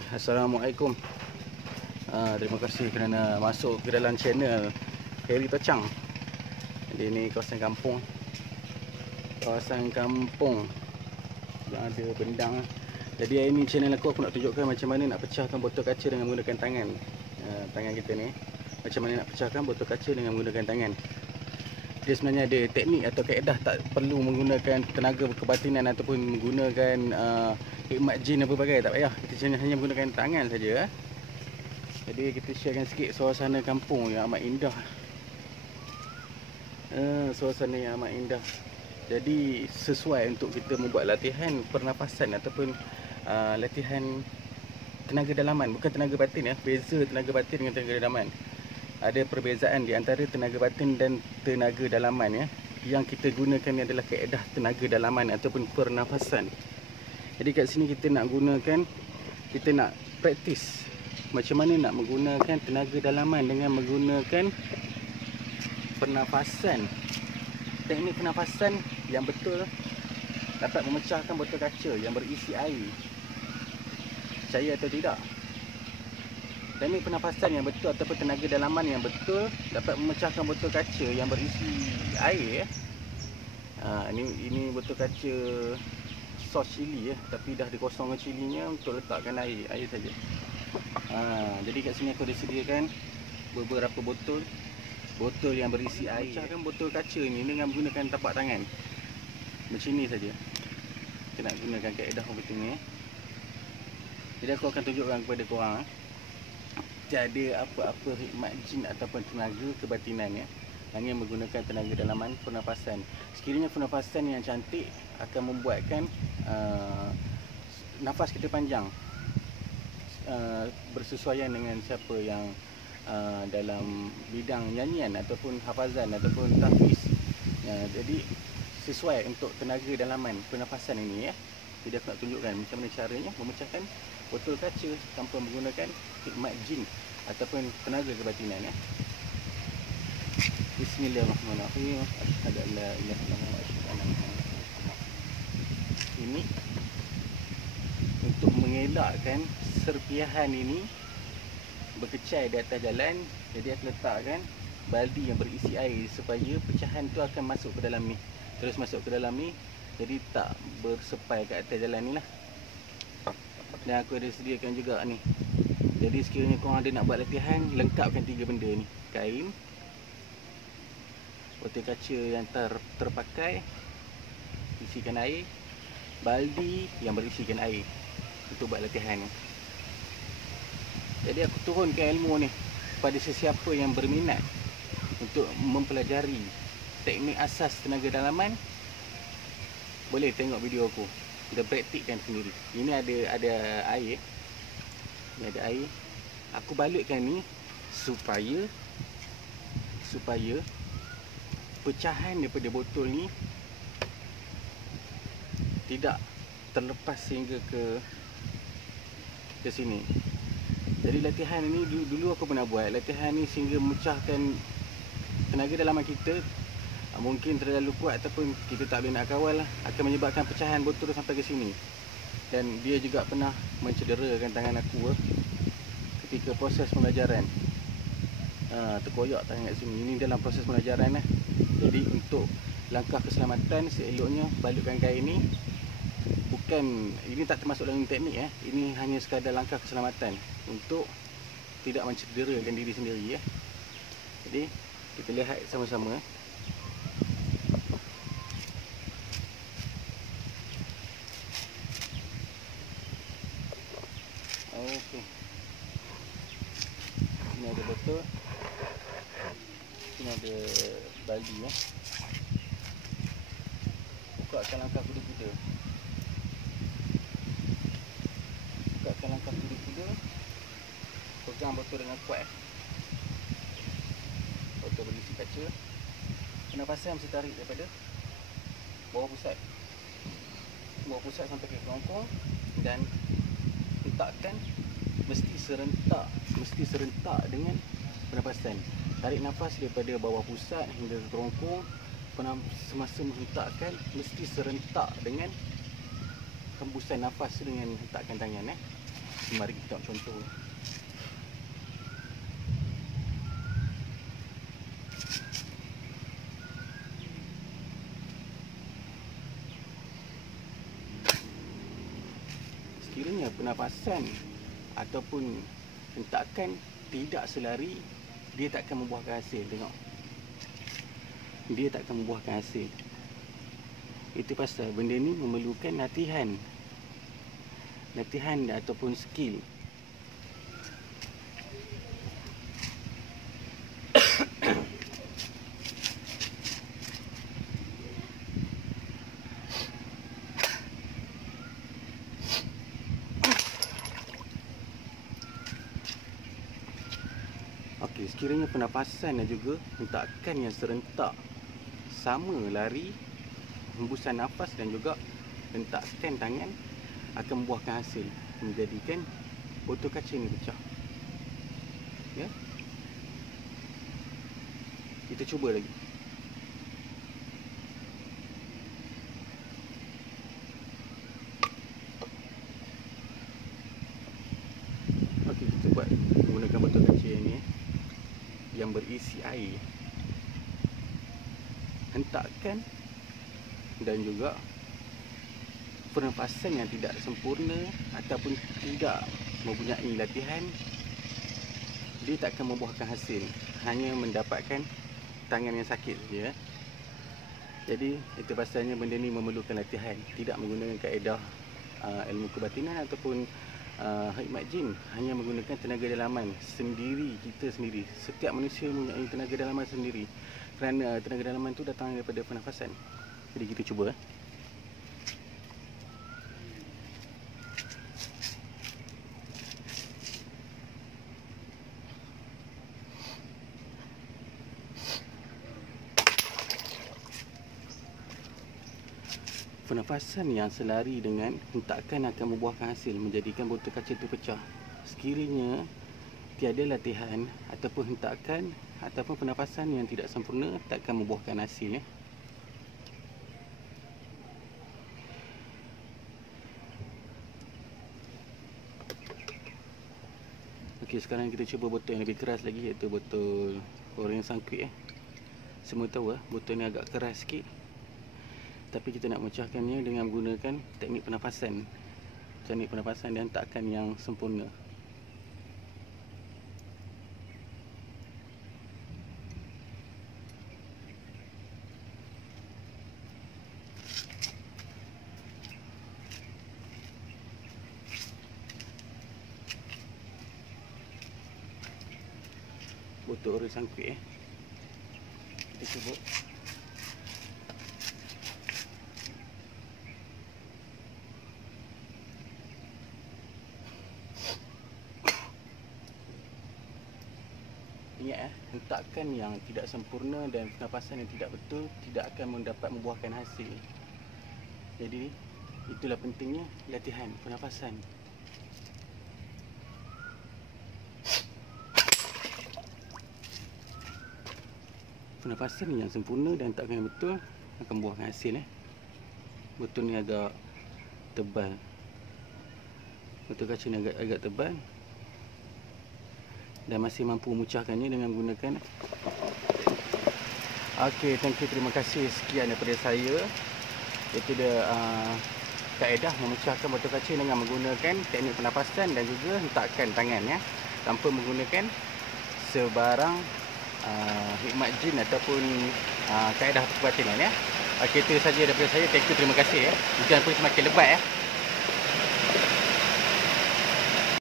Okey, Assalamualaikum. Terima kasih kerana masuk ke dalam channel Harry Tocang. Jadi ni kawasan kampung. Kawasan kampung yang ada bendang. Jadi hari ni channel aku nak tunjukkan macam mana nak pecahkan botol kaca dengan menggunakan tangan. Tangan kita ni. Macam mana nak pecahkan botol kaca dengan menggunakan tangan. Dia sebenarnya ada teknik atau kaedah, tak perlu menggunakan tenaga kebatinan ataupun menggunakan hikmat jin apa bagai, tak payah. Kita hanya menggunakan tangan saja. Jadi kita sharekan sikit suasana kampung yang amat indah. Suasana yang amat indah. Jadi sesuai untuk kita membuat latihan pernafasan ataupun latihan tenaga dalaman, bukan tenaga batin ya. Beza tenaga batin dengan tenaga dalaman. Ada perbezaan di antara tenaga batin dan tenaga dalaman ya. Yang kita gunakan ni adalah kaedah tenaga dalaman ataupun pernafasan. Jadi kat sini kita nak gunakan, kita nak praktis macam mana nak menggunakan tenaga dalaman dengan menggunakan pernafasan. Teknik pernafasan yang betul dapat memecahkan botol kaca yang berisi air. Percaya atau tidak? Teknik pernafasan yang betul ataupun tenaga dalaman yang betul dapat memecahkan botol kaca yang berisi air. Ini botol kaca sos cili ya, tapi dah dikosongkan cilinya untuk letakkan air saja. Jadi kat sini aku disediakan beberapa botol yang berisi air. Pecahkan botol kaca ni dengan menggunakan tapak tangan. Macam ni saja. Kita nak gunakan kaedah betul ni. Jadi aku akan tunjukkan kepada korang. Tiada apa-apa hikmat jin ataupun tenaga kebatinan ya, hanya menggunakan tenaga dalaman pernafasan. Sekiranya pernafasan yang cantik akan membuatkan nafas kita panjang, bersesuaian dengan siapa yang dalam bidang nyanyian ataupun hafazan ataupun tahfiz. Jadi sesuai untuk tenaga dalaman pernafasan ini ya. Jadi aku nak tunjukkan macam mana caranya memecahkan botol kaca tanpa menggunakan hikmat jin ataupun tenaga kebatinan ya. Bismillahirrahmanirrahim. Asyhadu an la ilaha illallah wa asyhadu anna Muhammadan rasulullah. Ini untuk mengelakkan serpihan ini berkecai di atas jalan. Jadi aku letakkan baldi yang berisi air supaya pecahan tu akan masuk ke dalam ni. Terus masuk ke dalam ni. Jadi tak bersepai kat atas jalan ni lah. Dan aku ada sediakan juga ni. Jadi sekiranya korang ada nak buat latihan, lengkapkan 3 benda ni. Kain, botol kaca yang terpakai, isikan air, baldi yang berisikan air untuk buat latihan ni. Jadi aku turunkan ilmu ni pada sesiapa yang berminat untuk mempelajari teknik asas tenaga dalaman. Boleh tengok video aku, kita praktikkan sendiri. Ini ada air. Ini ada air. Aku balutkan ni supaya pecahan daripada botol ni tidak terlepas sehingga ke sini. Jadi latihan ni dulu aku pernah buat. Latihan ni sehingga memecahkan tenaga dalaman kita mungkin terlalu kuat ataupun kita tak boleh nak kawal lah, akan menyebabkan pecahan botol sampai ke sini. Dan dia juga pernah mencederakan tangan aku ketika proses pembelajaran. Terkoyak tangan kat sini. Ini dalam proses pembelajaran . Jadi untuk langkah keselamatan, seeloknya balutkan kain ni. Bukan, ini tak termasuk dalam teknik . Ini hanya sekadar langkah keselamatan untuk tidak mencederakan diri sendiri . Jadi kita lihat sama-sama . Okey. Ini ada botol. Ini ada baldi . Bukakan langkah kuda-kuda. Bukakan langkah kuda-kuda. Pegang botol dengan kuat . Botol berisi kaca. Pernafasan mesti tarik daripada bawah pusat. Bawah pusat sampai ke kerongkong dan letakkan mesti serentak dengan pernafasan. Tarik nafas daripada bawah pusat hingga ke kerongkong. Semasa menghentakkan mesti serentak dengan hembusan nafas dengan hentakkan tangan . Mari kita tengok contoh. Sekiranya pernafasan ataupun hentakan tidak selari, dia tak akan membuahkan hasil. Tengok, dia tak akan membuahkan hasil. Itu pasal benda ni memerlukan latihan ataupun skill. Okey, sekiranya pernafasan dan juga hentakan yang serentak sama lari, hembusan nafas dan juga hentakan tangan akan membuahkan hasil, menjadikan botol kaca ni pecah. Ya. Kita cuba lagi. Okey, kita buat menggunakan botol kaca ni yang berisi air. Hentakan dan juga pernafasan yang tidak sempurna ataupun tidak mempunyai latihan, dia tak akan membuahkan hasil, hanya mendapatkan tangan yang sakit je. Jadi itu pasalnya benda ni memerlukan latihan, tidak menggunakan kaedah ilmu kebatinan ataupun hikmat jin, hanya menggunakan tenaga dalaman sendiri, kita sendiri. Setiap manusia mempunyai tenaga dalaman sendiri, kerana tenaga dalaman tu datang daripada pernafasan. Jadi kita cuba. Pernafasan yang selari dengan hentakan akan membuahkan hasil, menjadikan botol kaca itu pecah. Sekiranya tiada latihan ataupun hentakan ataupun pernafasan yang tidak sempurna, tak akan membuahkan hasil. Okey, sekarang kita cuba botol yang lebih keras lagi, iaitu botol Orient Sangkuit. Semua tahu botol ni agak keras sikit, tapi kita nak memecahkannya dengan menggunakan teknik pernafasan dan hentakan yang sempurna. Botol Orient Sangkuit kita cuba. Ingat hentakan yang tidak sempurna dan pernafasan yang tidak betul tidak akan membuahkan hasil. Jadi itulah pentingnya latihan pernafasan. Pernafasan yang sempurna dan hentakan yang betul akan membuahkan hasil. Botol ni agak tebal, botol kaca ni agak tebal, dan masih mampu memecahkannya dengan menggunakan. Okey, thank you, terima kasih. Sekian daripada saya. Itu dia kaedah memecahkan botol kaca dengan menggunakan teknik pernafasan dan juga hentakan tangan, tanpa menggunakan sebarang hikmat jin ataupun kaedah kebatinan. Okey, itu saja daripada saya. Thank you, terima kasih. Hujan pun semakin lebat